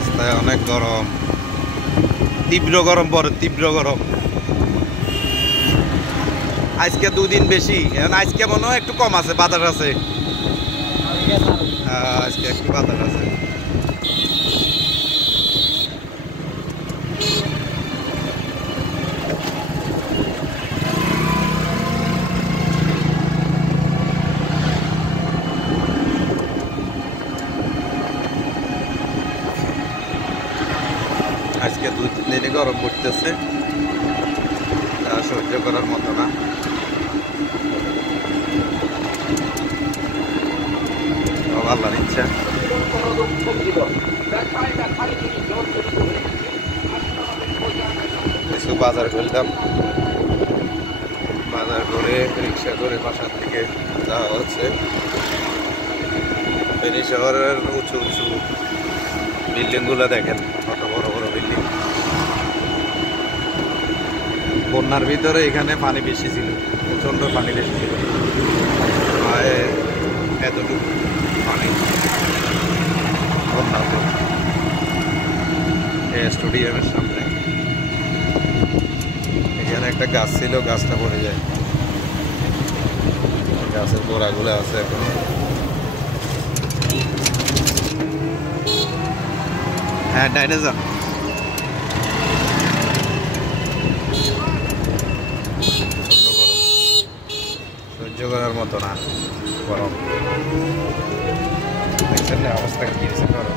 রাস্তায় অনেক গরম, তীব্র গরম পড়ে, তীব্র গরম। আজকে দুদিন বেশি, আজকে মনে হয় একটু কম আছে, বাতাস আছে। আজকে একটু বাতাস আছে। আজকে 2-3 দিনে গরম পড়তেছে, সহ্য করার মতো না। আল্লাহর ইচ্ছা। কিছু বাজার করলাম, বাজার করে রিক্সা করে বাসার থেকে যাওয়া হচ্ছে। ফেনী শহরের উঁচু উঁচু বিল্ডিং গুলো দেখেন, কত বড় বড় বিল্ডিং। বন্যার ভিতরে এখানে পানি বেশি ছিল, প্রচন্ড পানি বেশি ছিল, এতটুকু পানি বন্যার পর। স্টেডিয়ামের সামনে এখানে একটা গাছ ছিল, গাছটা পড়ে যায়, গাছের গোড়াগুলো আছে এখন। হ্যাঁ, ডাইনোসর। সহ্য করার মতো না গরম। দেখছেন না অবস্থা কি হয়েছে গরম।